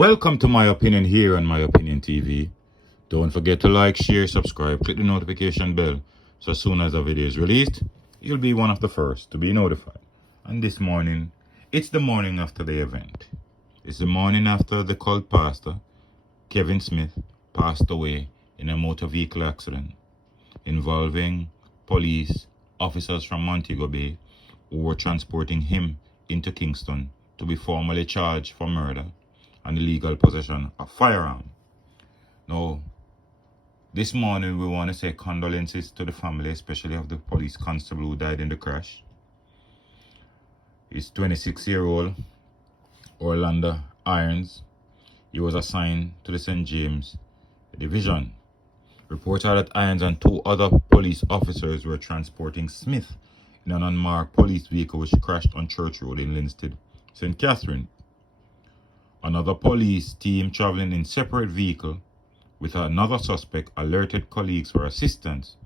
Welcome to My Opinion here on My Opinion TV. Don't forget to like, share, subscribe, click the notification bell so as soon as a video is released, you'll be one of the first to be notified. And this morning, it's the morning after the event. It's the morning after the cult pastor, Kevin Smith, passed away in a motor vehicle accident involving police officers from Montego Bay who were transporting him into Kingston to be formally charged for murder and illegal possession of firearm. Now, this morning we want to say condolences to the family, especially of the police constable who died in the crash. He's 26-year-old Orlando Irons. He was assigned to the St. James Division. Reports are that Irons and two other police officers were transporting Smith in an unmarked police vehicle which crashed on Church Road in Linstead, St. Catherine. Another police team traveling in separate vehicle with another suspect alerted colleagues for assistance.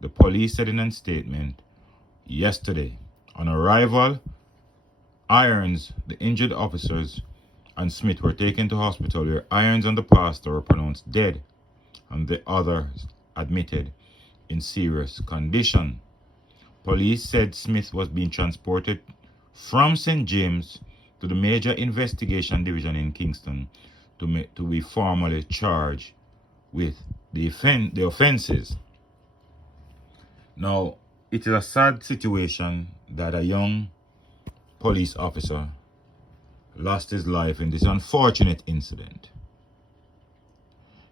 The police said in a statement yesterday. On arrival, Irons, the injured officers, and Smith were taken to hospital where Irons and the pastor were pronounced dead and the others admitted in serious condition. Police said Smith was being transported from St. James to the Major Investigation Division in Kingston to be formally charged with the offenses. Now, it is a sad situation that a young police officer lost his life in this unfortunate incident.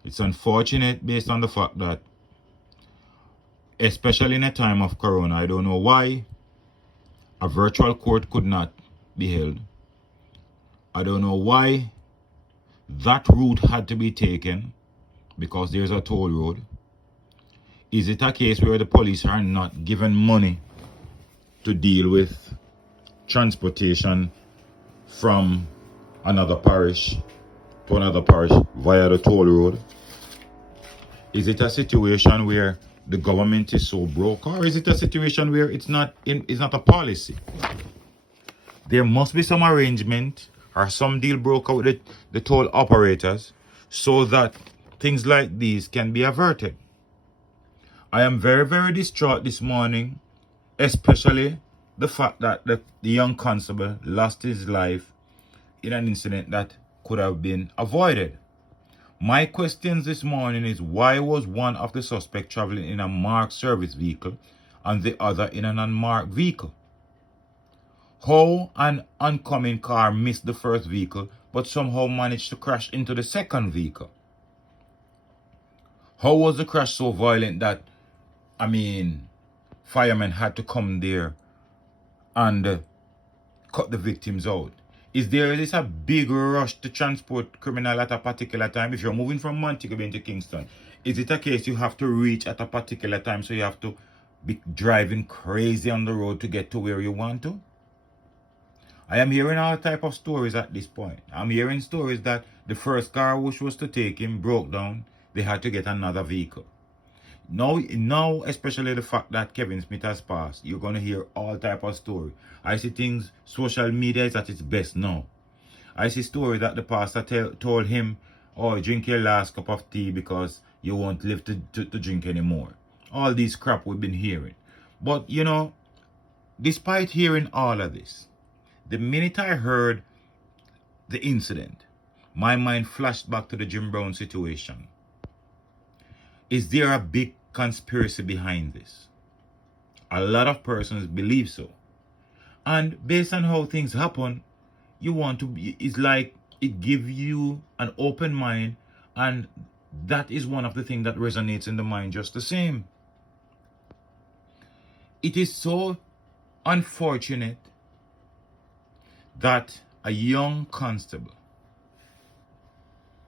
It's unfortunate based on the fact that, especially in a time of corona, I don't know why a virtual court could not be held. I don't know why that route had to be taken because there's a toll road. Is it a case where the police are not given money to deal with transportation from another parish to another parish via the toll road? Is it a situation where the government is so broke, or is it a situation where it's not a policy? There must be some arrangement or some deal broker with the toll operators so that things like these can be averted. I am very, very distraught this morning, especially the fact that the young constable lost his life in an incident that could have been avoided. My questions this morning is, why was one of the suspects traveling in a marked service vehicle and the other in an unmarked vehicle? How an oncoming car missed the first vehicle but somehow managed to crash into the second vehicle? How was the crash so violent that, firemen had to come there and cut the victims out? Is there a big rush to transport criminal at a particular time? If you're moving from Montego Bay to Kingston, is it a case you have to reach at a particular time, so you have to be driving crazy on the road to get to where you want to? I am hearing all type of stories at this point. I'm hearing stories that the first car which was to take him broke down. They had to get another vehicle. Now, especially the fact that Kevin Smith has passed, you're going to hear all type of story. I see things, social media is at its best now. I see stories that the pastor told him, oh, drink your last cup of tea because you won't live to drink anymore. All these crap we've been hearing. But, despite hearing all of this, the minute I heard the incident, my mind flashed back to the Jim Brown situation. Is there a big conspiracy behind this? A lot of persons believe so. And based on how things happen, it's like it gives you an open mind, and that is one of the things that resonates in the mind just the same. It is so unfortunate that a young constable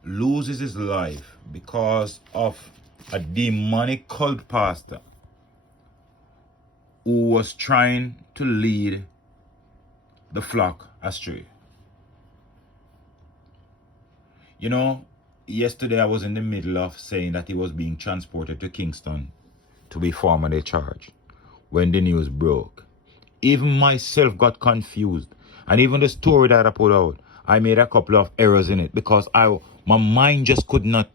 loses his life because of a demonic cult pastor who was trying to lead the flock astray. Yesterday I was in the middle of saying that he was being transported to Kingston to be formally charged when the news broke. Even myself got confused. And even the story that I put out, I made a couple of errors in it because my mind just could not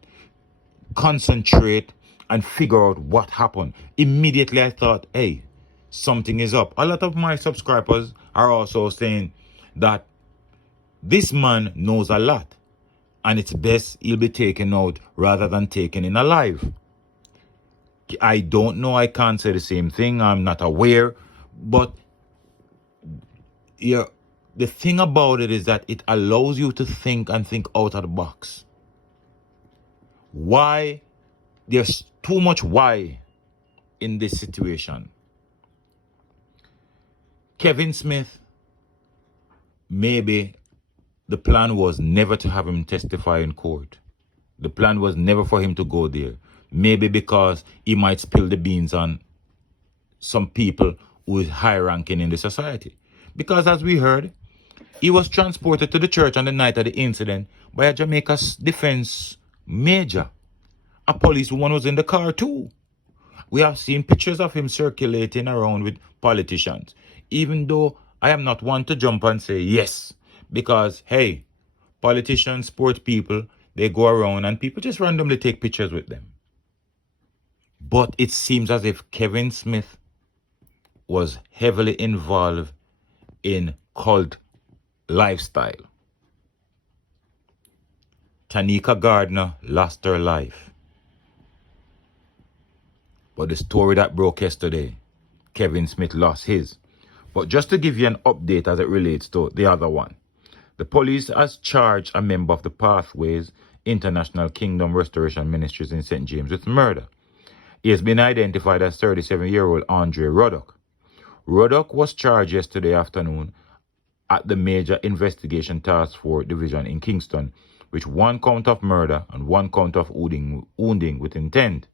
concentrate and figure out what happened. Immediately I thought, hey, something is up. A lot of my subscribers are also saying that this man knows a lot and it's best he'll be taken out rather than taken in alive. I don't know, I can't say the same thing, I'm not aware, but yeah, the thing about it is that it allows you to think and think out of the box. Why? There's too much why in this situation. Kevin Smith, maybe the plan was never to have him testify in court. The plan was never for him to go there. Maybe because he might spill the beans on some people who is high ranking in the society. Because as we heard, he was transported to the church on the night of the incident by a Jamaica defense major. A policewoman was in the car too. We have seen pictures of him circulating around with politicians. Even though I am not one to jump and say yes. Because, hey, politicians, sport people, they go around and people just randomly take pictures with them. But it seems as if Kevin Smith was heavily involved in cult lifestyle. Tanika Gardner lost her life. But the story that broke yesterday, Kevin Smith lost his. But just to give you an update as it relates to the other one, the police has charged a member of the Pathways International Kingdom Restoration Ministries in St. James with murder. He has been identified as 37-year-old Andre Ruddock. Ruddock was charged yesterday afternoon at the Major Investigation Task Force Division in Kingston with 1 count of murder and 1 count of wounding with intent.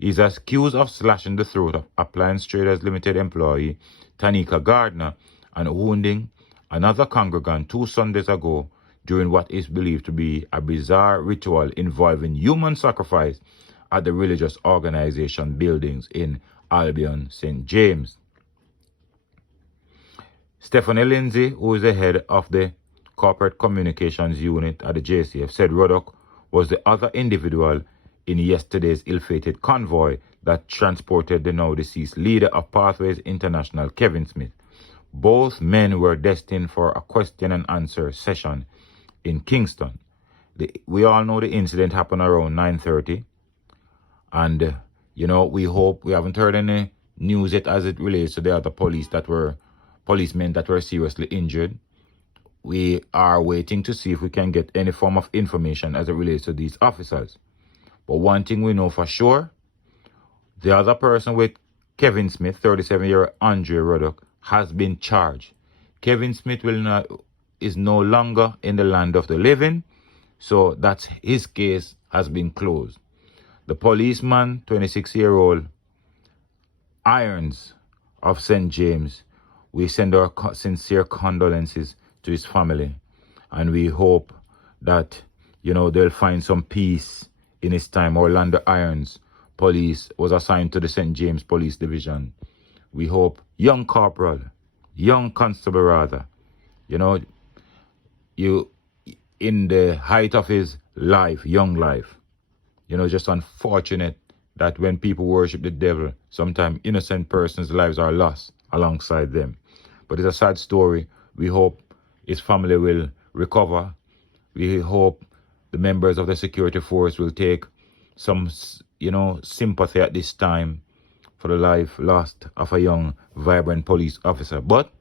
He is accused of slashing the throat of Appliance Traders Limited employee Tanika Gardner and wounding another congregant 2 Sundays ago during what is believed to be a bizarre ritual involving human sacrifice at the religious organization buildings in Albion, St. James. Stephanie Lindsay, who is the head of the Corporate Communications Unit at the JCF, said Ruddock was the other individual in yesterday's ill-fated convoy that transported the now deceased leader of Pathways International, Kevin Smith. Both men were destined for a question and answer session in Kingston. We all know the incident happened around 9:30. And, we hope, we haven't heard any news yet as it relates to the other policemen that were seriously injured. We are waiting to see if we can get any form of information as it relates to these officers. But one thing we know for sure, the other person with Kevin Smith, 37-year-old Andre Ruddock, has been charged. Kevin Smith is no longer in the land of the living, so that's his case has been closed. The policeman, 26-year-old Irons of St. James, we send our sincere condolences to his family, and we hope that they'll find some peace in his time. Orlando Irons police was assigned to the St. James Police Division. We hope young constable rather, you in the height of his life, young life, just unfortunate that when people worship the devil, sometimes innocent persons' lives are lost alongside them. But it's a sad story. We hope his family will recover. We hope the members of the security force will take some, sympathy at this time for the life lost of a young, vibrant police officer. But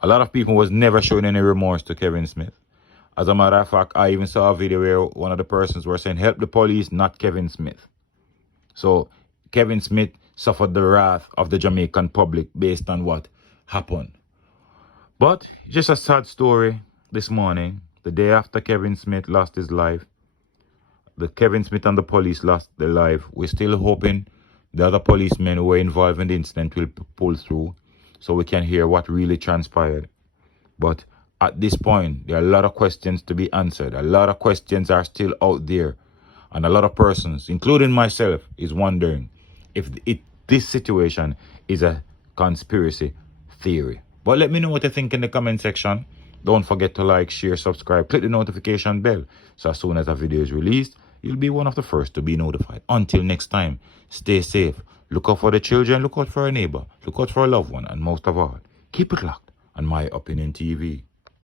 a lot of people was never showing any remorse to Kevin Smith. As a matter of fact, I even saw a video where one of the persons were saying, help the police, not Kevin Smith. So Kevin Smith suffered the wrath of the Jamaican public based on what happened. But just a sad story this morning, the day after Kevin Smith lost his life. The Kevin Smith and the police lost their life. We're still hoping the other policemen who were involved in the incident will pull through so we can hear what really transpired. But at this point, there are a lot of questions to be answered. A lot of questions are still out there. And a lot of persons, including myself, is wondering if this situation is a conspiracy theory. But let me know what you think in the comment section. Don't forget to like, share, subscribe, click the notification bell. So as soon as a video is released, you'll be one of the first to be notified. Until next time, stay safe. Look out for the children, look out for a neighbor, look out for a loved one, and most of all, keep it locked on My Opinion TV.